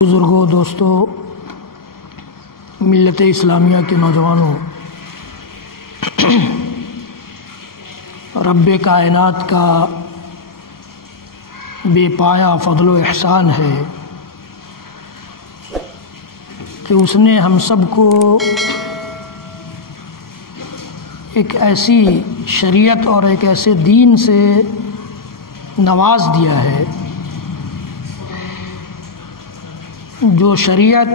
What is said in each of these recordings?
بزرگوں، دوستوں، ملت اسلامیہ کے نوجوانوں، رب کائنات کا بے پایا فضل و احسان ہے کہ اس نے ہم سب کو ایک ایسی شریعت اور ایک ایسے دین سے نواز دیا ہے جو شریعت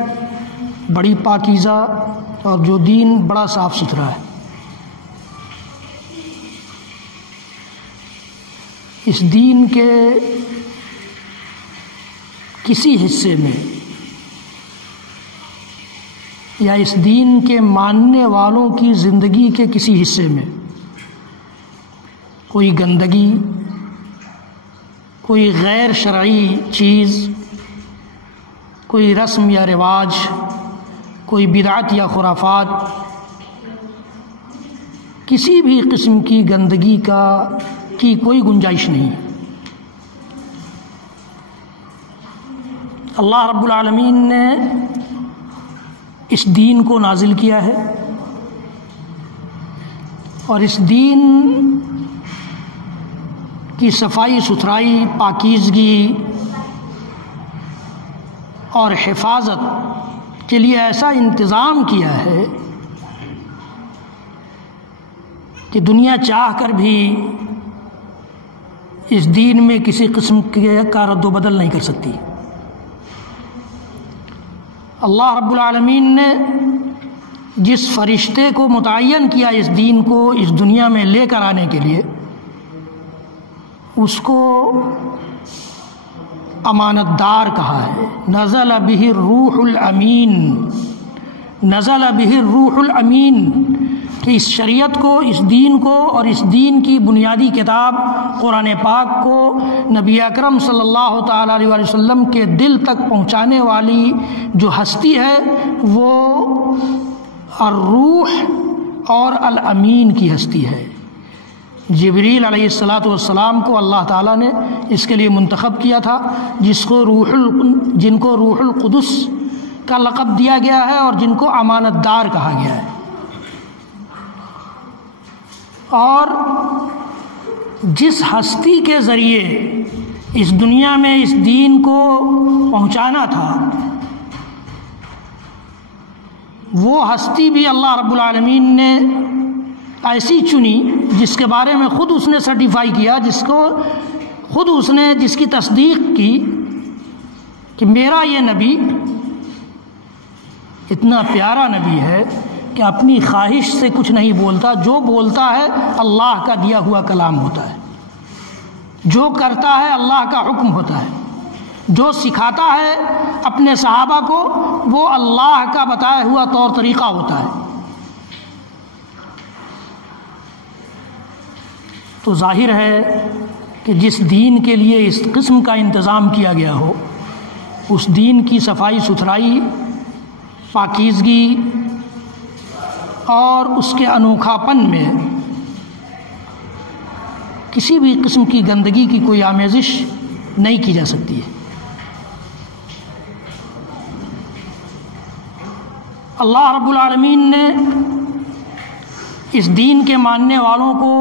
بڑی پاکیزہ اور جو دین بڑا صاف ستھرا ہے۔ اس دین کے کسی حصے میں یا اس دین کے ماننے والوں کی زندگی کے کسی حصے میں کوئی گندگی، کوئی غیر شرعی چیز، کوئی رسم یا رواج، کوئی بدعت یا خرافات، کسی بھی قسم کی گندگی کی کوئی گنجائش نہیں۔ اللہ رب العالمین نے اس دین کو نازل کیا ہے اور اس دین کی صفائی ستھرائی، پاکیزگی اور حفاظت کے لیے ایسا انتظام کیا ہے کہ دنیا چاہ کر بھی اس دین میں کسی قسم کا رد و بدل نہیں کر سکتی۔ اللہ رب العالمین نے جس فرشتے کو متعین کیا اس دین کو اس دنیا میں لے کر آنے کے لیے، اس کو امانت دار کہا ہے۔ نزل بہ الروح الامین، نزل بہ الروح الامین، کہ اس شریعت کو، اس دین کو اور اس دین کی بنیادی کتاب قرآن پاک کو نبی اکرم صلی اللہ تعالیٰ علیہ وسلم کے دل تک پہنچانے والی جو ہستی ہے وہ الروح اور الامین کی ہستی ہے۔ جبریل علیہ السلام کو اللہ تعالیٰ نے اس کے لیے منتخب کیا تھا، جن کو روح القدس کا لقب دیا گیا ہے اور جن کو امانت دار کہا گیا ہے۔ اور جس ہستی کے ذریعے اس دنیا میں اس دین کو پہنچانا تھا، وہ ہستی بھی اللہ رب العالمین نے ایسی چنی جس کے بارے میں خود اس نے سرٹیفائی کیا، جس کی تصدیق کی کہ میرا یہ نبی اتنا پیارا نبی ہے کہ اپنی خواہش سے کچھ نہیں بولتا، جو بولتا ہے اللہ کا دیا ہوا کلام ہوتا ہے، جو کرتا ہے اللہ کا حکم ہوتا ہے، جو سکھاتا ہے اپنے صحابہ کو وہ اللہ کا بتایا ہوا طور طریقہ ہوتا ہے۔ تو ظاہر ہے کہ جس دین کے لیے اس قسم کا انتظام کیا گیا ہو، اس دین کی صفائی ستھرائی، پاکیزگی اور اس کے انوکھا پن میں کسی بھی قسم کی گندگی کی کوئی آمیزش نہیں کی جا سکتی ہے۔ اللہ رب العالمین نے اس دین کے ماننے والوں کو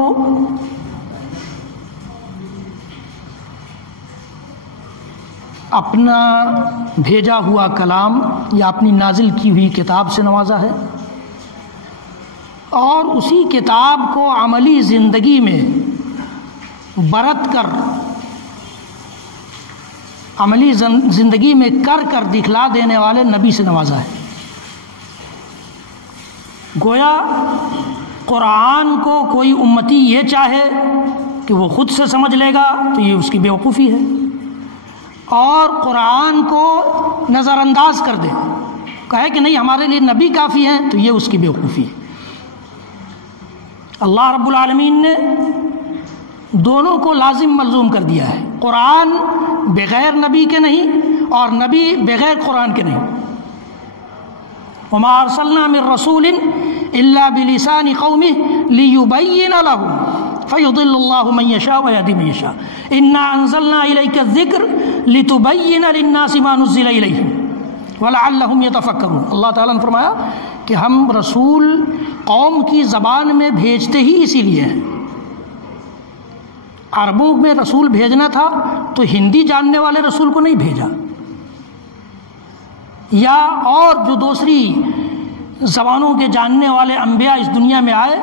اپنا بھیجا ہوا کلام یا اپنی نازل کی ہوئی کتاب سے نوازا ہے، اور اسی کتاب کو عملی زندگی میں برت کر، عملی زندگی میں کر دکھلا دینے والے نبی سے نوازا ہے۔ گویا قرآن کو کوئی امتی یہ چاہے کہ وہ خود سے سمجھ لے گا تو یہ اس کی بیوقوفی ہے، اور قرآن کو نظر انداز کر دے، کہے کہ نہیں ہمارے لیے نبی کافی ہیں، تو یہ اس کی بیوقوفی ہے۔ اللہ رب العالمین نے دونوں کو لازم ملزوم کر دیا ہے، قرآن بغیر نبی کے نہیں اور نبی بغیر قرآن کے نہیں۔ وما ارسلنا من رسول الا بلسان قومه ليبين لهم فیضل اللہ من یشاء ویہدی من یشاء انا انزلنا الیک الذکر لتبین للناس ما نزل الیہم وَلَعَلَّهُمْ يَتَفَكَّرُونَ۔ اللہ تعالیٰ نے فرمایا کہ ہم رسول قوم کی زبان میں بھیجتے ہی اسی لیے ہیں۔ عربوں میں رسول بھیجنا تھا تو ہندی جاننے والے رسول کو نہیں بھیجا، یا اور جو دوسری زبانوں کے جاننے والے انبیاء اس دنیا میں آئے،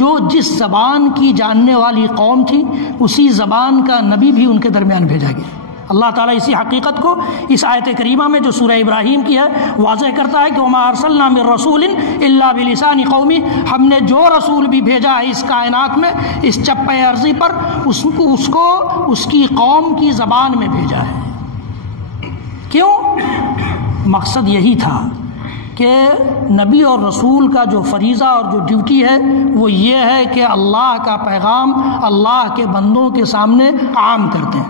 جو جس زبان کی جاننے والی قوم تھی اسی زبان کا نبی بھی ان کے درمیان بھیجا گیا۔ اللہ تعالیٰ اسی حقیقت کو اس آیت کریمہ میں جو سورہ ابراہیم کی ہے واضح کرتا ہے کہ وَمَا أَرْسَلْنَا مِن رَّسُولٍ إِلَّا بِلِسَانِ قَوْمِهِ، ہم نے جو رسول بھی بھیجا ہے اس کائنات میں، اس چپے ارضی پر، اس کو اس کی قوم کی زبان میں بھیجا ہے۔ کیوں؟ مقصد یہی تھا کہ نبی اور رسول کا جو فریضہ اور جو ڈیوٹی ہے وہ یہ ہے کہ اللہ کا پیغام اللہ کے بندوں کے سامنے عام کر دیں،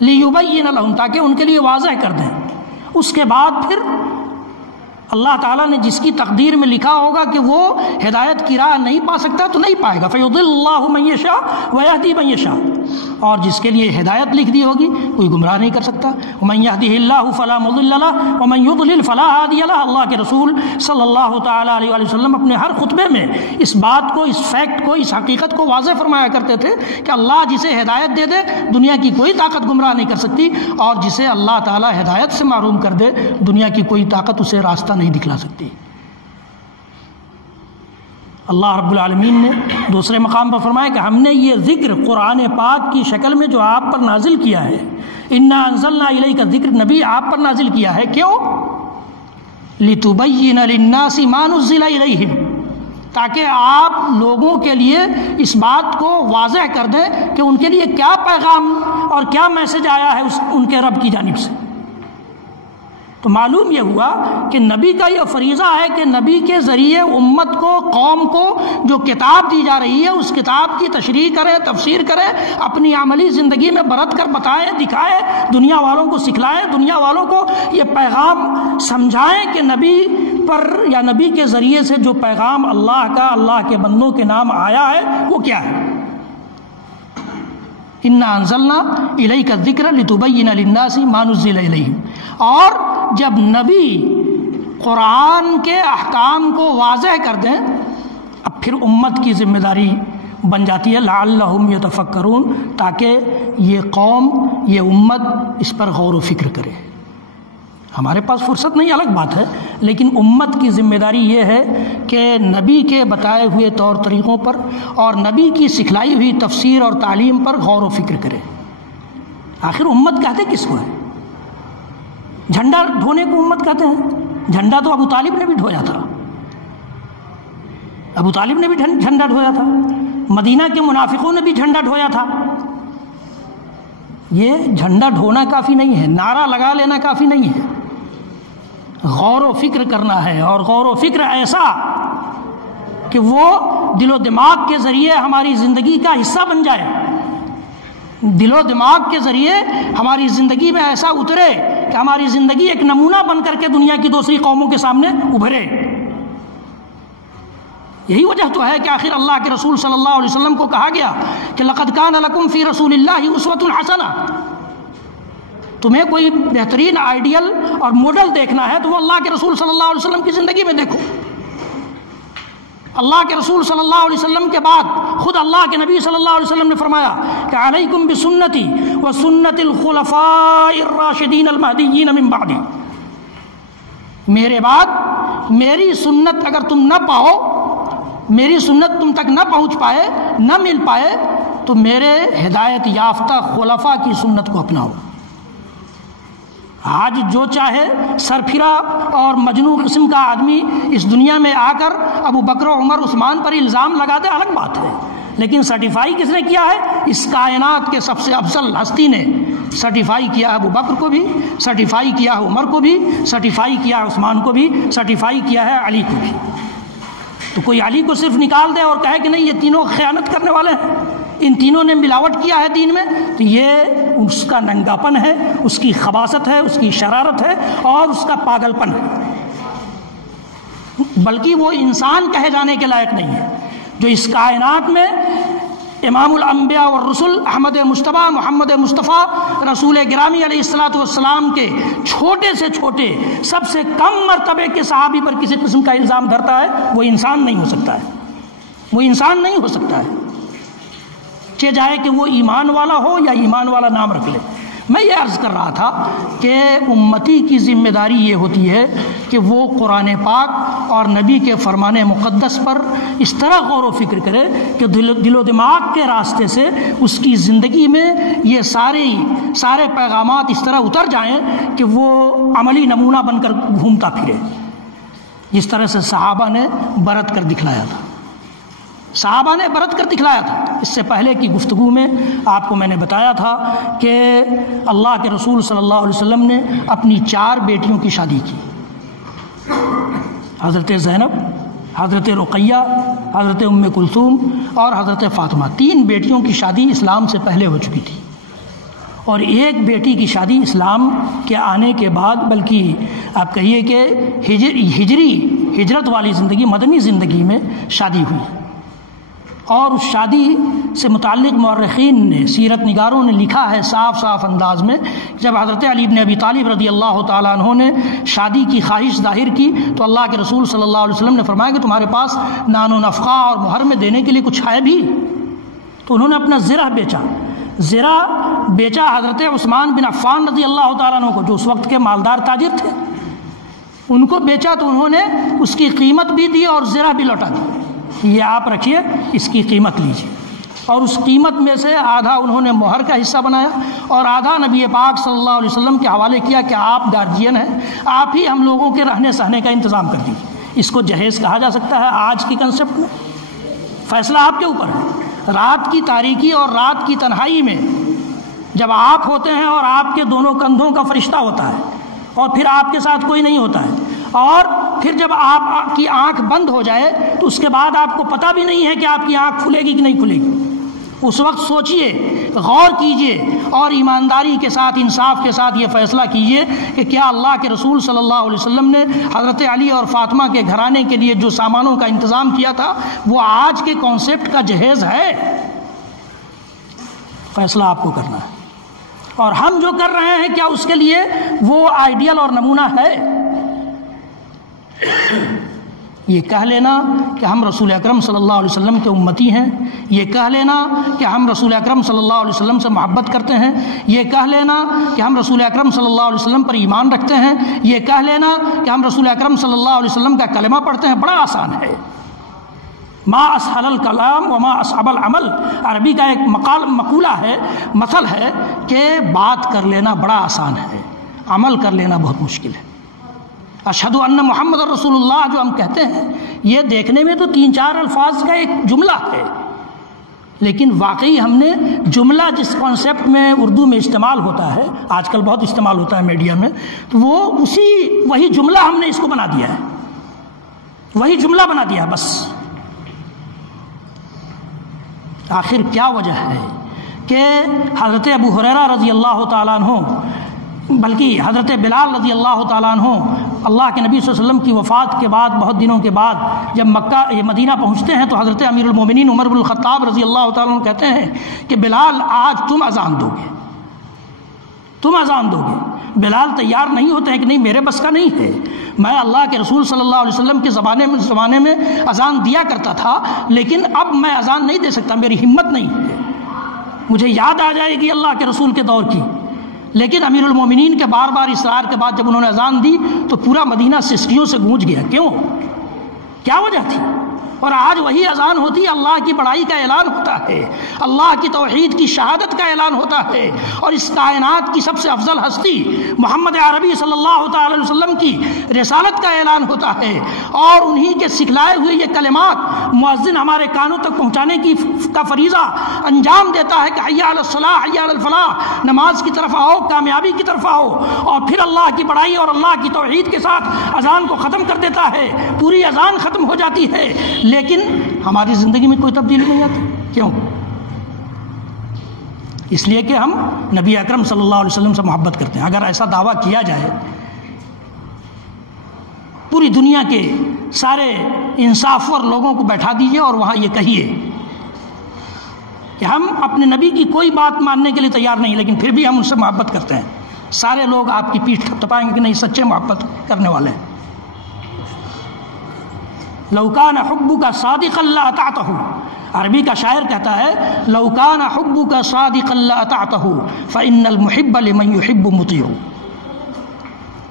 لِيُبَيِّنَ لَهُمْ، تاکہ ان کے لیے واضح کر دیں۔ اس کے بعد پھر اللہ تعالیٰ نے جس کی تقدیر میں لکھا ہوگا کہ وہ ہدایت کی راہ نہیں پا سکتا تو نہیں پائے گا، فَيُضِلُّ اللَّهُ مَن يَشَاءُ وَيَهْدِي مَن يَشَاءُ، اور جس کے لیے ہدایت لکھ دی ہوگی کوئی گمراہ نہیں کر سکتا۔ وَمَن يَهْدِهِ اللَّهُ فَلَا مُضِلَّ لَهُ وَمَن يُضْلِلْ فَلَا هَادِيَ لَهُ۔ اللہ کے رسول صلی اللہ تعالیٰ علیہ وآلہ وسلم اپنے ہر خطبے میں اس بات کو، اس فیکٹ کو، اس حقیقت کو واضح فرمایا کرتے تھے کہ اللہ جسے ہدایت دے دے دنیا کی کوئی طاقت گمراہ نہیں کر سکتی، اور جسے اللہ تعالیٰ ہدایت سے محروم کر دے دنیا کی کوئی طاقت اسے راستہ نہیں دکھلا سکتی۔ اللہ رب العالمین نے دوسرے مقام پر فرمایا کہ ہم نے یہ ذکر قرآن پاک کی شکل میں جو آپ پر نازل کیا ہے، انا انزلنا الیک ذکر، نبی آپ پر نازل کیا ہے، کیوں؟ لتبین للناس ما نزل الیہم، تاکہ آپ لوگوں کے لیے اس بات کو واضح کر دیں کہ ان کے لیے کیا پیغام اور کیا میسج آیا ہے ان کے رب کی جانب سے۔ تو معلوم یہ ہوا کہ نبی کا یہ فریضہ ہے کہ نبی کے ذریعے امت کو، قوم کو جو کتاب دی جا رہی ہے اس کتاب کی تشریح کریں، تفسیر کریں، اپنی عملی زندگی میں برت کر بتائیں، دکھائیں، دنیا والوں کو سکھلائیں، دنیا والوں کو یہ پیغام سمجھائیں کہ نبی پر یا نبی کے ذریعے سے جو پیغام اللہ کا، اللہ کے بندوں کے نام آیا ہے وہ کیا ہے۔ انا انزلنا الیک الذکر لتبین للناس ما نزل الیہم، اور جب نبی قرآن کے احکام کو واضح کر دیں اب پھر امت کی ذمہ داری بن جاتی ہے لعلہم یتفکرون، تاکہ یہ قوم، یہ امت اس پر غور و فکر کرے۔ ہمارے پاس فرصت نہیں الگ بات ہے، لیکن امت کی ذمہ داری یہ ہے کہ نبی کے بتائے ہوئے طور طریقوں پر اور نبی کی سکھلائی ہوئی تفسیر اور تعلیم پر غور و فکر کرے۔ آخر امت کہتے کس کو ہے؟ جھنڈا ڈھونے کو امت کہتے ہیں؟ جھنڈا تو ابو طالب نے بھی ڈھویا تھا، ابو طالب نے بھی جھنڈا ڈھویا تھا، مدینہ کے منافقوں نے بھی جھنڈا ڈھویا تھا۔ یہ جھنڈا ڈھونا کافی نہیں ہے، نعرہ لگا لینا کافی نہیں ہے، غور و فکر کرنا ہے، اور غور و فکر ایسا کہ وہ دل و دماغ کے ذریعے ہماری زندگی کا حصہ بن جائے، دل و دماغ کے ذریعے ہماری زندگی میں ایسا اترے کہ ہماری زندگی ایک نمونہ بن کر کے دنیا کی دوسری قوموں کے سامنے ابھرے۔ یہی وجہ تو ہے کہ آخر اللہ کے رسول صلی اللہ علیہ وسلم کو کہا گیا کہ لقد کان لکم فی رسول اللہ اسوۃ حسنہ، تمہیں کوئی بہترین آئیڈیل اور ماڈل دیکھنا ہے تو وہ اللہ کے رسول صلی اللہ علیہ وسلم کی زندگی میں دیکھو۔ اللہ کے رسول صلی اللہ علیہ وسلم کے بعد خود اللہ کے نبی صلی اللہ علیہ وسلم نے فرمایا کہ علیکم بسنتی وسنت الخلفاء الراشدین المہدیین من بعدی، میرے بعد میری سنت اگر تم نہ پاؤ، میری سنت تم تک نہ پہنچ پائے، نہ مل پائے، تو میرے ہدایت یافتہ خلفاء کی سنت کو اپناؤ۔ آج جو چاہے سرپھرا اور مجنون قسم کا آدمی اس دنیا میں آ کر ابو بکر و عمر عثمان پر الزام لگا دے، الگ بات ہے، لیکن سرٹیفائی کس نے کیا ہے؟ اس کائنات کے سب سے افضل ہستی نے سرٹیفائی کیا ہے، ابو بکر کو بھی سرٹیفائی کیا ہے، عمر کو بھی سرٹیفائی کیا ہے، عثمان کو بھی سرٹیفائی کیا ہے، علی کو بھی۔ تو کوئی علی کو صرف نکال دے اور کہے کہ نہیں یہ تینوں خیانت کرنے والے ہیں، ان تینوں نے ملاوٹ کیا ہے دین میں، تو یہ اس کا ننگاپن ہے، اس کی خباثت ہے، اس کی شرارت ہے اور اس کا پاگل پن ہے، بلکہ وہ انسان کہے جانے کے لائق نہیں ہے جو اس کائنات میں امام الانبیاء والرسل احمد مجتبیٰ محمد مصطفیٰ رسول گرامی علیہ الصلوۃ والسلام کے چھوٹے سے چھوٹے سب سے کم مرتبے کے صحابی پر کسی قسم کا الزام دھرتا ہے، وہ انسان نہیں ہو سکتا ہے، وہ انسان نہیں ہو سکتا ہے، چاہے کہ وہ ایمان والا ہو یا ایمان والا نام رکھ لے۔ میں یہ عرض کر رہا تھا کہ امتی کی ذمہ داری یہ ہوتی ہے کہ وہ قرآن پاک اور نبی کے فرمان مقدس پر اس طرح غور و فکر کرے کہ دل و دماغ کے راستے سے اس کی زندگی میں یہ سارے پیغامات اس طرح اتر جائیں کہ وہ عملی نمونہ بن کر گھومتا پھرے، جس طرح سے صحابہ نے برت کر دکھلایا تھا۔ صحابہ نے برت کر دکھلایا تھا۔ اس سے پہلے کی گفتگو میں آپ کو میں نے بتایا تھا کہ اللہ کے رسول صلی اللہ علیہ وسلم نے اپنی 4 بیٹیوں کی شادی کی، حضرت زینب، حضرت رقیہ، حضرت ام کلثوم اور حضرت فاطمہ۔ 3 بیٹیوں کی شادی اسلام سے پہلے ہو چکی تھی، اور ایک بیٹی کی شادی اسلام کے آنے کے بعد، بلکہ آپ کہیے کہ ہجرت والی زندگی، مدنی زندگی میں شادی ہوئی۔ اور اس شادی سے متعلق مورخین نے، سیرت نگاروں نے لکھا ہے صاف انداز میں، جب حضرت علی بن ابی طالب رضی اللہ تعالیٰ عنہ نے شادی کی خواہش ظاہر کی تو اللہ کے رسول صلی اللہ علیہ وسلم نے فرمایا کہ تمہارے پاس نان و نفقہ اور مہر میں دینے کے لیے کچھ ہے بھی؟ تو انہوں نے اپنا زرہ بیچا حضرت عثمان بن عفان رضی اللہ تعالیٰ عنہ کو، جو اس وقت کے مالدار تاجر تھے، ان کو بیچا تو انہوں نے اس کی قیمت بھی دی اور زرہ بھی لوٹا دی، یہ آپ رکھیے، اس کی قیمت لیجیے۔ اور اس قیمت میں سے آدھا انہوں نے مہر کا حصہ بنایا اور آدھا نبی پاک صلی اللہ علیہ وسلم کے حوالے کیا کہ آپ گارجین ہیں، آپ ہی ہم لوگوں کے رہنے سہنے کا انتظام کر دیجیے۔ اس کو جہیز کہا جا سکتا ہے آج کی کنسپٹ میں۔ فیصلہ آپ کے اوپر ہے۔ رات کی تاریکی اور رات کی تنہائی میں جب آپ ہوتے ہیں اور آپ کے دونوں کندھوں کا فرشتہ ہوتا ہے اور پھر آپ کے ساتھ کوئی نہیں ہوتا ہے، اور پھر جب آپ کی آنکھ بند ہو جائے تو اس کے بعد آپ کو پتہ بھی نہیں ہے کہ آپ کی آنکھ کھلے گی کہ نہیں کھلے گی، اس وقت سوچئے، غور کیجئے اور ایمانداری کے ساتھ، انصاف کے ساتھ یہ فیصلہ کیجئے کہ کیا اللہ کے رسول صلی اللہ علیہ وسلم نے حضرت علی اور فاطمہ کے گھرانے کے لیے جو سامانوں کا انتظام کیا تھا وہ آج کے کانسیپٹ کا جہیز ہے؟ فیصلہ آپ کو کرنا ہے، اور ہم جو کر رہے ہیں کیا اس کے لیے وہ آئیڈیل اور نمونہ ہے؟ یہ کہہ لینا کہ ہم رسول اکرم صلی اللہ علیہ وسلم کے امتی ہیں، یہ کہہ لینا کہ ہم رسول اکرم صلی اللہ علیہ وسلم سے محبت کرتے ہیں، یہ کہہ لینا کہ ہم رسول اکرم صلی اللہ علیہ وسلم پر ایمان رکھتے ہیں، یہ کہہ لینا کہ ہم رسول اکرم صلی اللہ علیہ وسلم کا کلمہ پڑھتے ہیں، بڑا آسان ہے۔ ما اسهل الکلام وما اصعب العمل، عربی کا ایک مقولہ ہے، مثل ہے کہ بات کر لینا بڑا آسان ہے، عمل کر لینا بہت مشکل ہے۔ اشہد ان محمد رسول اللہ جو ہم کہتے ہیں، یہ دیکھنے میں تو 3-4 الفاظ کا ایک جملہ ہے، لیکن واقعی ہم نے جملہ جس کانسیپٹ میں اردو میں استعمال ہوتا ہے، آج کل بہت استعمال ہوتا ہے میڈیا میں، تو وہ وہی جملہ ہم نے اس کو بنا دیا ہے، وہی جملہ بنا دیا بس۔ آخر کیا وجہ ہے کہ حضرت ابو ہریرہ رضی اللہ تعالیٰ عنہ، بلکہ حضرت بلال رضی اللہ تعالیٰ عنہ، اللہ کے نبی صلی اللہ علیہ وسلم کی وفات کے بعد بہت دنوں کے بعد جب مدینہ پہنچتے ہیں تو حضرت امیر المومنین عمر بن الخطاب رضی اللہ تعالیٰ عنہ کہتے ہیں کہ بلال آج تم اذان دو گے، تم اذان دو گے۔ بلال تیار نہیں ہوتے ہیں کہ نہیں میرے بس کا نہیں ہے، میں اللہ کے رسول صلی اللہ علیہ وسلم کے زمانے میں اذان دیا کرتا تھا، لیکن اب میں اذان نہیں دے سکتا، میری ہمت نہیں ہے، مجھے یاد آ جائے گی اللہ کے رسول کے دور کی۔ لیکن امیر المومنین کے بار بار اصرار کے بعد جب انہوں نے اذان دی تو پورا مدینہ سسکیوں سے گونج گیا۔ کیوں؟ کیا وجہ تھی؟ اور آج وہی اذان ہوتی ہے، اللہ کی بڑائی کا اعلان ہوتا ہے، اللہ کی توحید کی شہادت کا اعلان ہوتا ہے، اور اس کائنات کی سب سے افضل ہستی محمد عربی صلی اللہ تعالی علیہ وسلم کی رسالت کا اعلان ہوتا ہے، اور انہی کے سکھلائے ہوئے یہ کلمات مؤذن ہمارے کانوں تک پہنچانے کا فریضہ انجام دیتا ہے کہ حی علی الصلاح حی علی الفلاح، نماز کی طرف آؤ، کامیابی کی طرف آؤ، اور پھر اللہ کی بڑائی اور اللہ کی توحید کے ساتھ اذان کو ختم کر دیتا ہے، پوری اذان ختم ہو جاتی ہے، لیکن ہماری زندگی میں کوئی تبدیلی نہیں آتی۔ کیوں؟ اس لیے کہ ہم نبی اکرم صلی اللہ علیہ وسلم سے محبت کرتے ہیں۔ اگر ایسا دعویٰ کیا جائے، پوری دنیا کے سارے انصافور لوگوں کو بیٹھا دیجئے اور وہاں یہ کہیے کہ ہم اپنے نبی کی کوئی بات ماننے کے لیے تیار نہیں، لیکن پھر بھی ہم ان سے محبت کرتے ہیں۔ سارے لوگ آپ کی پیٹھ تھپتھپائیں گے کہ نہیں سچے محبت کرنے والے ہیں۔ لو کان حبک صادقا لاطعتہ، عربی کا شاعر کہتا ہے لو کان حبک صادقا لاطعتہ فإن المحب لمن يحب مطیع،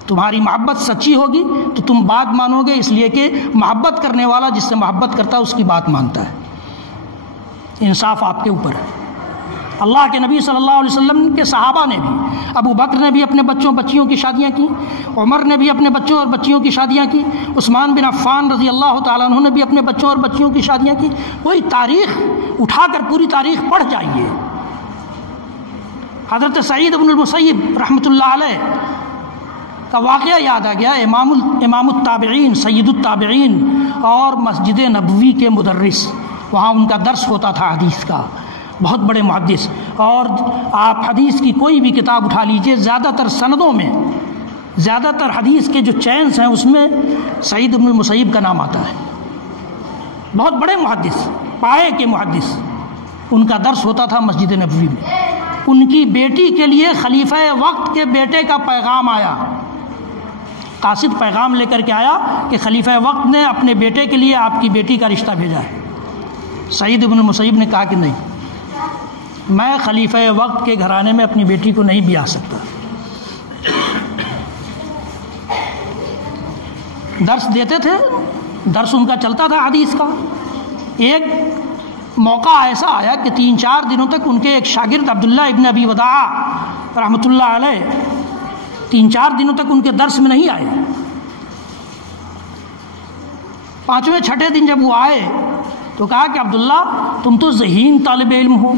تمہاری محبت سچی ہوگی تو تم بات مانو گے، اس لیے کہ محبت کرنے والا جس سے محبت کرتا ہے اس کی بات مانتا ہے۔ انصاف آپ کے اوپر ہے۔ اللہ کے نبی صلی اللہ علیہ وسلم کے صحابہ نے بھی، ابو بکر نے بھی اپنے بچوں بچیوں کی شادیاں کی، عمر نے بھی اپنے بچوں اور بچیوں کی شادیاں کی، عثمان بن عفان رضی اللہ تعالیٰ عنہ نے بھی اپنے بچوں اور بچیوں کی شادیاں کی۔ کوئی تاریخ اٹھا کر پوری تاریخ پڑھ جائیے۔ حضرت سعید بن المسیب رحمۃ اللہ علیہ کا واقعہ یاد آ گیا، امام التابعین، سید التابعین اور مسجد نبوی کے مدرس، وہاں ان کا درس ہوتا تھا حدیث کا، بہت بڑے محدث۔ اور آپ حدیث کی کوئی بھی کتاب اٹھا لیجئے، زیادہ تر سندوں میں، زیادہ تر حدیث کے جو چینس ہیں اس میں سعید بن المسیب کا نام آتا ہے۔ بہت بڑے محدث، پائے کے محدث، ان کا درس ہوتا تھا مسجد نبوی میں۔ ان کی بیٹی کے لیے خلیفہ وقت کے بیٹے کا پیغام آیا، قاصد پیغام لے کر کے آیا کہ خلیفہ وقت نے اپنے بیٹے کے لیے آپ کی بیٹی کا رشتہ بھیجا ہے۔ سعید بن المسیب نے کہا کہ نہیں، میں خلیفہ وقت کے گھرانے میں اپنی بیٹی کو نہیں بیاہ سکتا۔ درس دیتے تھے، درس ان کا چلتا تھا حدیث کا۔ ایک موقع ایسا آیا کہ 3-4 دنوں تک ان کے ایک شاگرد عبداللہ ابن ابی وداع رحمۃ اللہ علیہ 3-4 دنوں تک ان کے درس میں نہیں آئے۔ 5ویں 6ٹھے دن جب وہ آئے تو کہا کہ عبداللہ تم تو ذہین طالب علم ہو،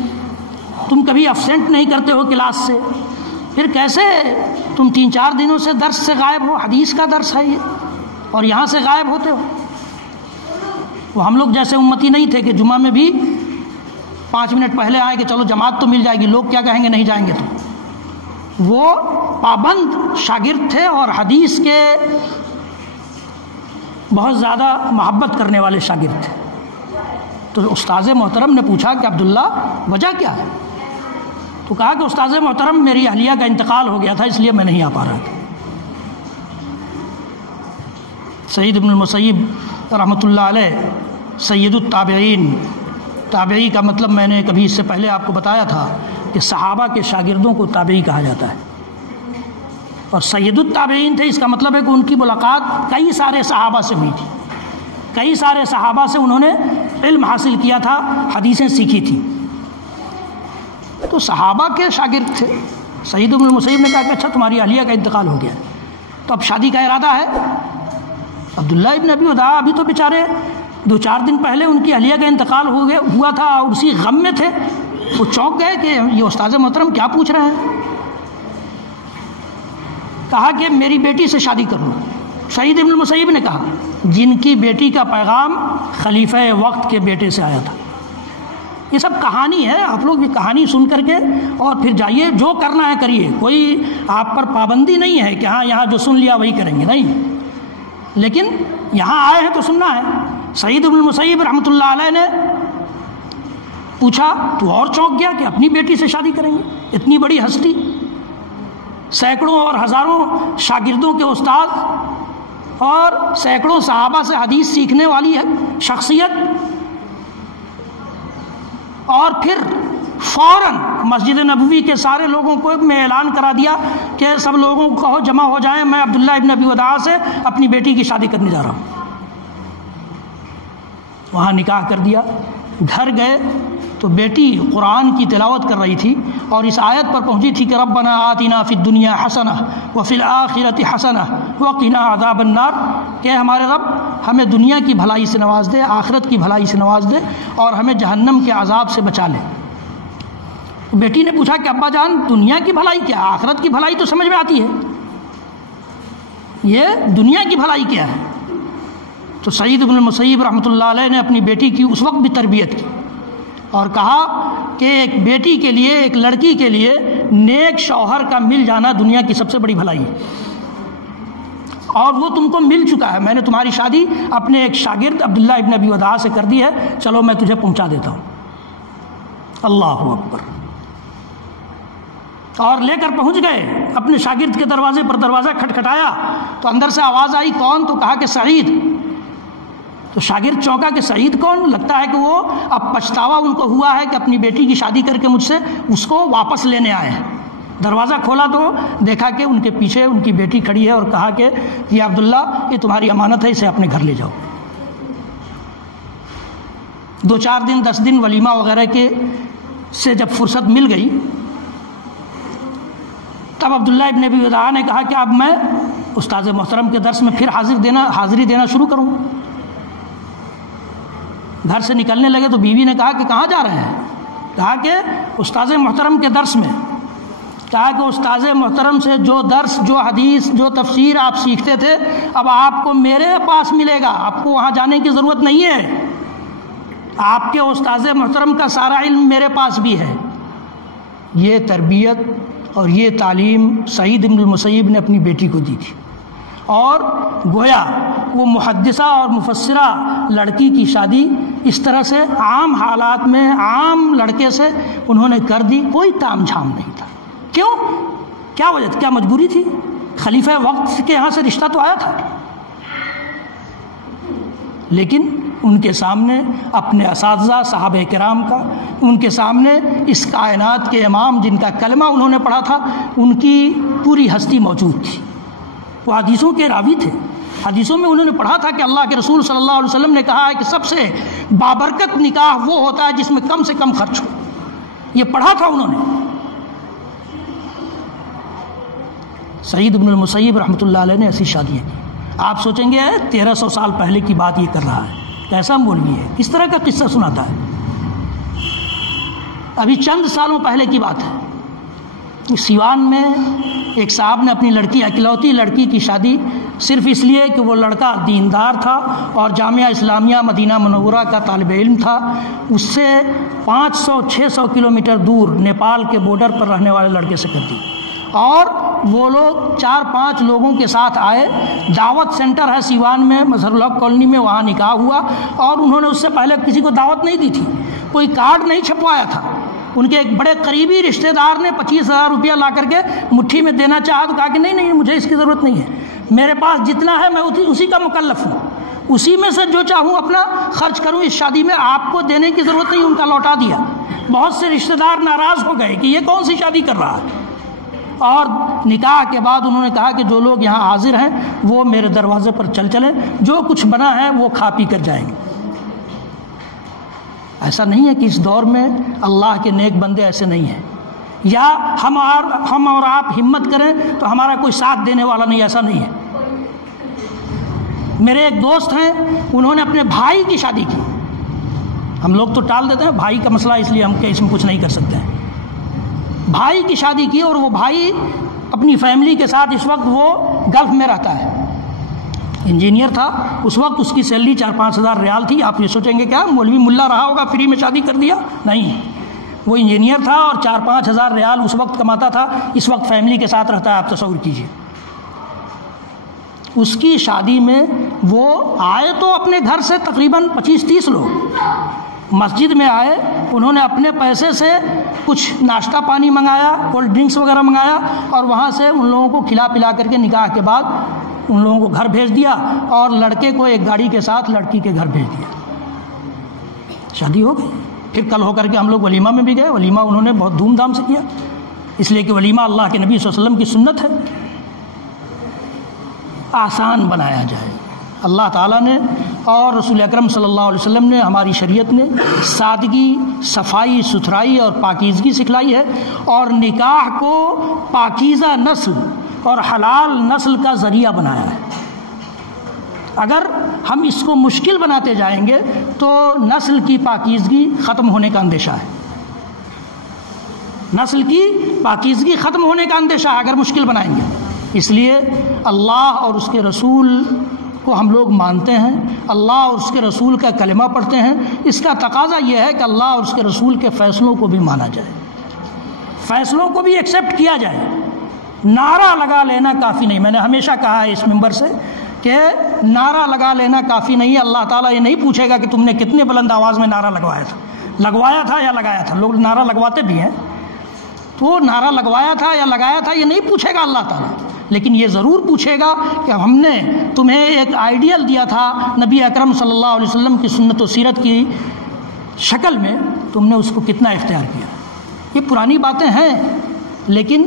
تم کبھی ابسینٹ نہیں کرتے ہو کلاس سے، پھر کیسے تم 3-4 دنوں سے درس سے غائب ہو؟ حدیث کا درس ہے یہ، اور یہاں سے غائب ہوتے ہو۔ وہ ہم لوگ جیسے امتی نہیں تھے کہ جمعہ میں بھی 5 منٹ پہلے آئے کہ چلو جماعت تو مل جائے گی، لوگ کیا کہیں گے نہیں جائیں گے۔ تو وہ پابند شاگرد تھے اور حدیث کے بہت زیادہ محبت کرنے والے شاگرد تھے۔ تو استاذ محترم نے پوچھا کہ عبداللہ وجہ کیا ہے؟ تو کہا کہ استاذ محترم میری اہلیہ کا انتقال ہو گیا تھا، اس لیے میں نہیں آ پا رہا تھا۔ سعید بن المسیب رحمۃ اللہ علیہ سید التابعین، تابعی کا مطلب میں نے کبھی اس سے پہلے آپ کو بتایا تھا کہ صحابہ کے شاگردوں کو تابعی کہا جاتا ہے، اور سید التابعین تھے، اس کا مطلب ہے کہ ان کی ملاقات کئی سارے صحابہ سے ہوئی تھی، کئی سارے صحابہ سے انہوں نے علم حاصل کیا تھا، حدیثیں سیکھی تھی، تو صحابہ کے شاگرد تھے۔ سعید بن المسیب نے کہا کہ اچھا تمہاری اہلیہ کا انتقال ہو گیا ہے، تو اب شادی کا ارادہ ہے؟ عبداللہ ابن ابی وداع ابھی تو بیچارے 2-4 دن پہلے ان کی اہلیہ کا انتقال ہوا تھا، اور اسی غم میں تھے، وہ چونک گئے کہ یہ استاذ محترم کیا پوچھ رہے ہیں۔ کہا کہ میری بیٹی سے شادی کر لو۔ سعید ابن المسیب نے کہا جن کی بیٹی کا پیغام خلیفہ وقت کے بیٹے سے آیا تھا۔ یہ سب کہانی ہے، آپ لوگ یہ کہانی سن کر کے اور پھر جائیے، جو کرنا ہے کریے، کوئی آپ پر پابندی نہیں ہے کہ ہاں یہاں جو سن لیا وہی کریں گے، نہیں، لیکن یہاں آئے ہیں تو سننا ہے۔ سعید بن المسیب رحمۃ اللہ علیہ نے پوچھا تو اور چونک گیا کہ اپنی بیٹی سے شادی کریں گے؟ اتنی بڑی ہستی، سینکڑوں اور ہزاروں شاگردوں کے استاد اور سینکڑوں صحابہ سے حدیث سیکھنے والی شخصیت، اور پھر فوراً مسجد نبوی کے سارے لوگوں کو میں اعلان کرا دیا کہ سب لوگوں کو کہو جمع ہو جائیں، میں عبداللہ ابن ابی وداع سے اپنی بیٹی کی شادی کرنے جا رہا ہوں۔ وہاں نکاح کر دیا۔ گھر گئے تو بیٹی قرآن کی تلاوت کر رہی تھی اور اس آیت پر پہنچی تھی کہ ربنا آتنا فی الدنیا حسنہ وفی الآخرۃ حسنہ وقنا عذاب النار، کہ ہمارے رب ہمیں دنیا کی بھلائی سے نواز دے، آخرت کی بھلائی سے نواز دے، اور ہمیں جہنم کے عذاب سے بچا لے۔ بیٹی نے پوچھا کہ ابا جان دنیا کی بھلائی کیا؟ آخرت کی بھلائی تو سمجھ میں آتی ہے، یہ دنیا کی بھلائی کیا ہے؟ تو سعید بن المسیب رحمۃ اللہ علیہ نے اپنی بیٹی کی اس وقت بھی تربیت کی اور کہا کہ ایک بیٹی کے لیے، ایک لڑکی کے لیے نیک شوہر کا مل جانا دنیا کی سب سے بڑی بھلائی ہے، اور وہ تم کو مل چکا ہے۔ میں نے تمہاری شادی اپنے ایک شاگرد عبداللہ ابن ابی وداع سے کر دی ہے، چلو میں تجھے پہنچا دیتا ہوں۔ اللہ اکبر. اور لے کر پہنچ گئے اپنے شاگرد کے دروازے پر. دروازہ کھٹکھٹایا تو اندر سے آواز آئی کون؟ تو کہا کہ سعید. تو شاگرد چونکا کہ سعید کون؟ لگتا ہے کہ وہ اب پچھتاوا ان کو ہوا ہے کہ اپنی بیٹی کی شادی کر کے مجھ سے اس کو واپس لینے آئے ہیں. دروازہ کھولا تو دیکھا کہ ان کے پیچھے ان کی بیٹی کھڑی ہے اور کہا کہ یہ عبداللہ یہ تمہاری امانت ہے، اسے اپنے گھر لے جاؤ. 2-4 دن 10 دن ولیمہ وغیرہ کے سے جب فرصت مل گئی تب عبداللہ ابن ابی وداع نے کہا کہ اب میں استاذ محترم کے درس میں پھر حاضری دینا شروع کروں. گھر سے نکلنے لگے تو بیوی نے کہا کہ کہاں جا رہے ہیں؟ کہا کہ استاذ محترم کے درس میں. کہا کہ استاذ محترم سے جو درس، جو حدیث، جو تفسیر آپ سیکھتے تھے اب آپ کو میرے پاس ملے گا، آپ کو وہاں جانے کی ضرورت نہیں ہے. آپ کے استاذ محترم کا سارا علم میرے پاس بھی ہے. یہ تربیت اور یہ تعلیم سعید بن المسیب نے اپنی بیٹی کو دی تھی. اور گویا وہ محدثہ اور مفسرہ لڑکی کی شادی اس طرح سے عام حالات میں عام لڑکے سے انہوں نے کر دی. کوئی تام جھام نہیں تھا. کیوں؟ کیا وجہ تھی؟ کیا مجبوری تھی؟ خلیفہ وقت کے یہاں سے رشتہ تو آیا تھا، لیکن ان کے سامنے اپنے اساتذہ صحابہ کرام کا، ان کے سامنے اس کائنات کے امام جن کا کلمہ انہوں نے پڑھا تھا، ان کی پوری ہستی موجود تھی. وہ حدیثوں کے راوی تھے. حدیثوں میں انہوں نے پڑھا تھا کہ اللہ کے رسول صلی اللہ علیہ وسلم نے کہا ہے کہ سب سے بابرکت نکاح وہ ہوتا ہے جس میں کم سے کم خرچ ہو. یہ پڑھا تھا انہوں نے. سعید بن المسیب رحمۃ اللہ علیہ نے ایسی شادیاں کی. آپ سوچیں گے 1300 سال پہلے کی بات یہ کر رہا ہے، کیسا مولوی ہے، کس طرح کا قصہ سناتا ہے. ابھی چند سالوں پہلے کی بات ہے. سیوان میں ایک صاحب نے اپنی لڑکی، اکلوتی لڑکی کی شادی صرف اس لیے کہ وہ لڑکا دیندار تھا اور جامعہ اسلامیہ مدینہ منورہ کا طالب علم تھا، اس سے 500-600 کلومیٹر دور نیپال کے بارڈر پر رہنے والے لڑکے سے کر دی. اور وہ لوگ 4-5 لوگوں کے ساتھ آئے. دعوت سینٹر ہے سیوان میں، مظہر الحق کالونی میں، وہاں نکاح ہوا. اور انہوں نے اس سے پہلے کسی کو دعوت نہیں دی تھی، کوئی کارڈ نہیں چھپوایا تھا. ان کے ایک بڑے قریبی رشتہ دار نے 25,000 روپیہ لا کر کے مٹھی میں دینا چاہا تو کہا کہ نہیں مجھے اس کی ضرورت نہیں ہے، میرے پاس جتنا ہے میں اسی کا مکلف ہوں، اسی میں سے جو چاہوں اپنا خرچ کروں. اس شادی میں آپ کو دینے کی ضرورت نہیں. ان کا لوٹا دیا. بہت سے رشتہ دار ناراض ہو گئے کہ یہ کون سی شادی کر رہا ہے. اور نکاح کے بعد انہوں نے کہا کہ جو لوگ یہاں حاضر ہیں وہ میرے دروازے پر چلیں، جو کچھ بنا ہے وہ کھا پی کر جائیں گے. ایسا نہیں ہے کہ اس دور میں اللہ کے نیک بندے ایسے نہیں ہیں، یا ہم اور آپ ہمت کریں تو ہمارا کوئی ساتھ دینے والا نہیں. ایسا نہیں ہے. میرے ایک دوست ہیں، انہوں نے اپنے بھائی کی شادی کی. ہم لوگ تو ٹال دیتے ہیں بھائی کا مسئلہ، اس لیے ہم اس میں کچھ نہیں کر سکتے ہیں. بھائی کی شادی کی اور وہ بھائی اپنی فیملی کے ساتھ، اس وقت وہ گلف میں رہتا ہے، انجینئر تھا. اس وقت اس کی سیلری 4-5 ہزار ریال تھی. آپ یہ سوچیں گے کیا مولوی ملا رہا ہوگا فری میں شادی کر دیا؟ نہیں، وہ انجینئر تھا اور 4-5 ہزار ریال اس وقت کماتا تھا. اس وقت فیملی کے ساتھ رہتا ہے. آپ تصور کیجئے. اس کی شادی میں وہ آئے تو اپنے گھر سے تقریباً 25-30 لوگ مسجد میں آئے. انہوں نے اپنے پیسے سے کچھ ناشتہ پانی منگایا، کولڈ ڈرنکس وغیرہ منگایا، اور وہاں سے ان لوگوں کو کھلا پلا کر کے نکاح کے بعد ان لوگوں کو گھر بھیج دیا، اور لڑکے کو ایک گاڑی کے ساتھ لڑکی کے گھر بھیج دیا. شادی ہو گئی. پھر کل ہو کر کے ہم لوگ ولیمہ میں بھی گئے. ولیمہ انہوں نے بہت دھوم دھام سے کیا، اس لیے کہ ولیمہ اللہ کے نبی صلی اللہ علیہ وسلم کی سنت ہے. آسان بنایا جائے. اللہ تعالیٰ نے اور رسول اکرم صلی اللہ علیہ وسلم نے، ہماری شریعت نے سادگی، صفائی ستھرائی اور پاکیزگی سکھلائی ہے، اور نکاح کو پاکیزہ نسل اور حلال نسل کا ذریعہ بنایا ہے. اگر ہم اس کو مشکل بناتے جائیں گے تو نسل کی پاکیزگی ختم ہونے کا اندیشہ ہے. نسل کی پاکیزگی ختم ہونے کا اندیشہ ہے اگر مشکل بنائیں گے. اس لیے اللہ اور اس کے رسول کو ہم لوگ مانتے ہیں، اللہ اور اس کے رسول کا کلمہ پڑھتے ہیں. اس کا تقاضا یہ ہے کہ اللہ اور اس کے رسول کے فیصلوں کو بھی مانا جائے، فیصلوں کو بھی ایکسیپٹ کیا جائے. نعرہ لگا لینا کافی نہیں. میں نے ہمیشہ کہا ہے اس منبر سے کہ نعرہ لگا لینا کافی نہیں ہے. اللہ تعالیٰ یہ نہیں پوچھے گا کہ تم نے کتنے بلند آواز میں نعرہ لگوایا تھا. لگوایا تھا یا لگایا تھا؟ لوگ نعرہ لگواتے بھی ہیں، تو نعرہ لگوایا تھا یا لگایا تھا یہ نہیں پوچھے گا اللہ تعالیٰ، لیکن یہ ضرور پوچھے گا کہ ہم نے تمہیں ایک آئیڈیل دیا تھا نبی اکرم صلی اللہ علیہ وسلم کی سنت و سیرت کی شکل میں، تم نے اس کو کتنا اختیار کیا؟ یہ پرانی باتیں ہیں، لیکن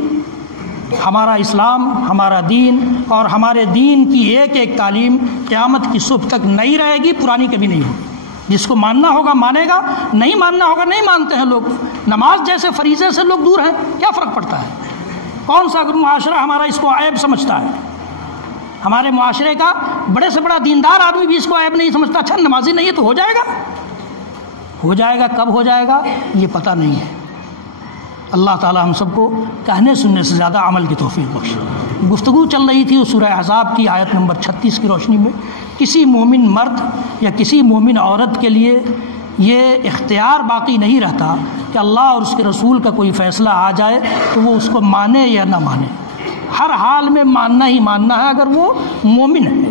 ہمارا اسلام، ہمارا دین اور ہمارے دین کی ایک ایک تعلیم قیامت کی صبح تک نئی رہے گی، پرانی کبھی نہیں ہوگی۔ جس کو ماننا ہوگا مانے گا، نہیں ماننا ہوگا نہیں مانتے ہیں لوگ۔ نماز جیسے فریضے سے لوگ دور ہیں، کیا فرق پڑتا ہے؟ کون سا معاشرہ ہمارا اس کو عیب سمجھتا ہے؟ ہمارے معاشرے کا بڑے سے بڑا دیندار آدمی بھی اس کو عیب نہیں سمجھتا۔ اچھا نمازی نہیں ہے تو ہو جائے گا، ہو جائے گا، کب ہو جائے گا یہ پتہ نہیں ہے۔ اللہ تعالی ہم سب کو کہنے سننے سے زیادہ عمل کی توفیق بخشے۔ گفتگو چل رہی تھی سورہ احزاب کی آیت نمبر 36 کی روشنی میں، کسی مومن مرد یا کسی مومن عورت کے لیے یہ اختیار باقی نہیں رہتا کہ اللہ اور اس کے رسول کا کوئی فیصلہ آ جائے تو وہ اس کو مانے یا نہ مانے۔ ہر حال میں ماننا ہی ماننا ہے، اگر وہ مومن ہے،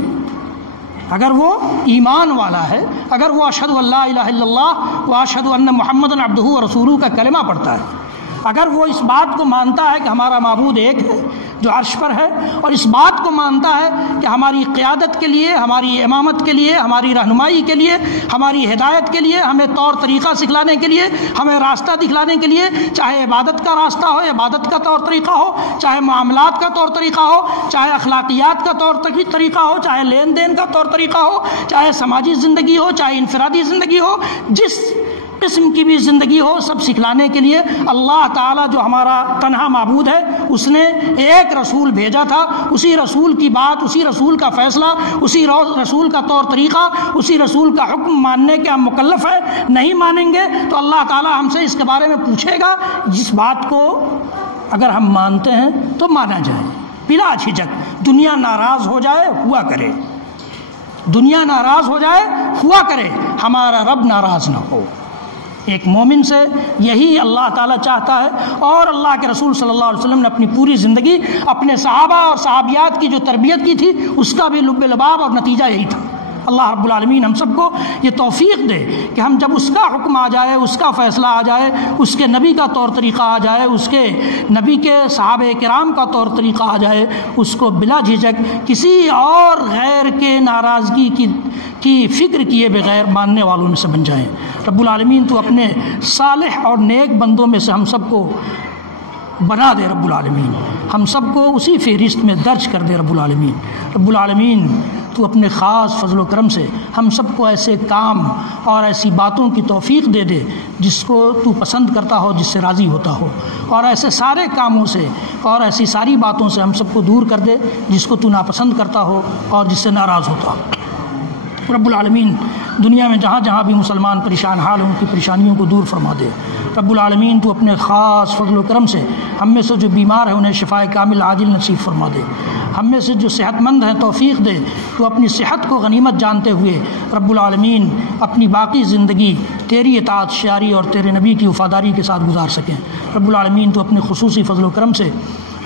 اگر وہ ایمان والا ہے، اگر وہ اشہد ان لا الہ الا اللہ و اشہد ان محمد عبدہ و رسولہ کا کلمہ پڑھتا ہے، اگر وہ اس بات کو مانتا ہے کہ ہمارا معبود ایک ہے جو عرش پر ہے، اور اس بات کو مانتا ہے کہ ہماری قیادت کے لیے، ہماری امامت کے لیے، ہماری رہنمائی کے لیے، ہماری ہدایت کے لیے، ہمیں طور طریقہ سکھلانے کے لیے، ہمیں راستہ دکھلانے کے لیے، چاہے عبادت کا راستہ ہو، عبادت کا طور طریقہ ہو، چاہے معاملات کا طور طریقہ ہو، چاہے اخلاقیات کا طور طریقہ ہو، چاہے لین دین کا طور طریقہ ہو، چاہے سماجی زندگی ہو، چاہے انفرادی زندگی ہو، جس قسم کی بھی زندگی ہو، سب سکھلانے کے لیے اللہ تعالیٰ جو ہمارا تنہا معبود ہے، اس نے ایک رسول بھیجا تھا۔ اسی رسول کی بات، اسی رسول کا فیصلہ، اسی رسول کا طور طریقہ، اسی رسول کا حکم ماننے کے ہم مکلف ہیں۔ نہیں مانیں گے تو اللہ تعالیٰ ہم سے اس کے بارے میں پوچھے گا۔ جس بات کو اگر ہم مانتے ہیں تو مانا جائے بلا جھجک، دنیا ناراض ہو جائے ہوا کرے، دنیا ناراض ہو جائے ہوا کرے، ہمارا رب ناراض نہ ہو۔ ایک مومن سے یہی اللہ تعالیٰ چاہتا ہے، اور اللہ کے رسول صلی اللہ علیہ وسلم نے اپنی پوری زندگی اپنے صحابہ اور صحابیات کی جو تربیت کی تھی اس کا بھی لب لباب اور نتیجہ یہی تھا۔ اللہ رب العالمین ہم سب کو یہ توفیق دے کہ ہم جب اس کا حکم آ جائے، اس کا فیصلہ آ جائے، اس کے نبی کا طور طریقہ آ جائے، اس کے نبی کے صحابہ کرام کا طور طریقہ آ جائے، اس کو بلا جھجک کسی اور غیر کے ناراضگی کی فکر کیے بغیر ماننے والوں میں سے بن جائیں۔ رب العالمین تو اپنے صالح اور نیک بندوں میں سے ہم سب کو بنا دے، رب العالمین ہم سب کو اسی فہرست میں درج کر دے، رب العالمین۔ رب العالمین تو اپنے خاص فضل و کرم سے ہم سب کو ایسے کام اور ایسی باتوں کی توفیق دے دے جس کو تو پسند کرتا ہو، جس سے راضی ہوتا ہو، اور ایسے سارے کاموں سے اور ایسی ساری باتوں سے ہم سب کو دور کر دے جس کو تو ناپسند کرتا ہو اور جس سے ناراض ہوتا ہو۔ رب العالمین دنیا میں جہاں جہاں بھی مسلمان پریشان حال ہیں ان کی پریشانیوں کو دور فرما دے۔ رب العالمین تو اپنے خاص فضل و کرم سے ہم میں سے جو بیمار ہیں انہیں شفائے کامل عاجل نصیب فرما دے۔ ہم میں سے جو صحت مند ہیں توفیق دے تو اپنی صحت کو غنیمت جانتے ہوئے رب العالمین اپنی باقی زندگی تیری اطاعت شیاری اور تیرے نبی کی وفاداری کے ساتھ گزار سکیں۔ رب العالمین تو اپنے خصوصی فضل و کرم سے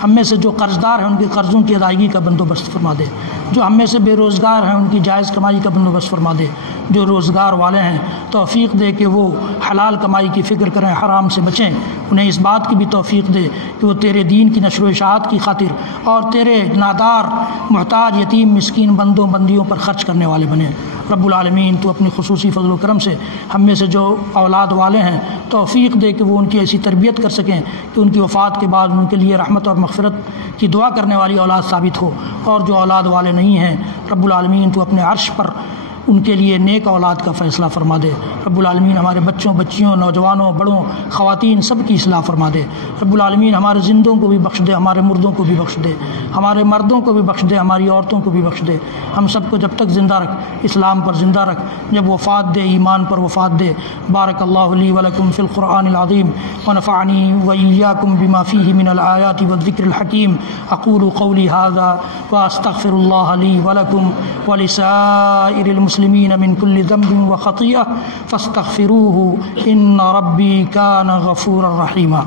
ہم میں سے جو قرض دار ہیں ان کے قرضوں کی ادائیگی کا بندوبست فرما دے، جو ہم میں سے بے روزگار ہیں ان کی جائز کمائی کا بندوبست فرما دے، جو روزگار والے ہیں توفیق دے کہ وہ حلال کمائی کی فکر کریں، حرام سے بچیں، انہیں اس بات کی بھی توفیق دے کہ وہ تیرے دین کی نشر و اشاعت کی خاطر اور تیرے نادار محتاج یتیم مسکین بندوں بندیوں پر خرچ کرنے والے بنیں۔ رب العالمین تو اپنی خصوصی فضل و کرم سے ہم میں سے جو اولاد والے ہیں توفیق دے کہ وہ ان کی ایسی تربیت کر سکیں کہ ان کی وفات کے بعد ان کے لیے رحمت اور مغفرت کی دعا کرنے والی اولاد ثابت ہو، اور جو اولاد والے نہیں ہیں رب العالمین تو اپنے عرش پر ان کے لیے نیک اولاد کا فیصلہ فرما دے۔ رب العالمین ہمارے بچوں بچیوں نوجوانوں بڑوں خواتین سب کی اصلاح فرما دے۔ رب العالمین ہمارے زندوں کو بھی بخش دے، ہمارے مردوں کو بھی بخش دے، ہمارے مردوں کو بھی بخش دے، ہماری عورتوں کو بھی بخش دے۔ ہم سب کو جب تک زندہ رکھ، اسلام پر زندہ رکھ، جب وفات دے ایمان پر وفات دے۔ بارک اللہ لی ولکم فی القرآن العظیم ونفعنی وإیاکم بما فیہ من الآیات والذکر الحکیم۔ اقول قولی ھذا واستغفر اللہ لی ولکم ولسائر المسلمین من کل ذنب وخطیئہ فاستغفروہ ان ربی کان غفورا رحیما۔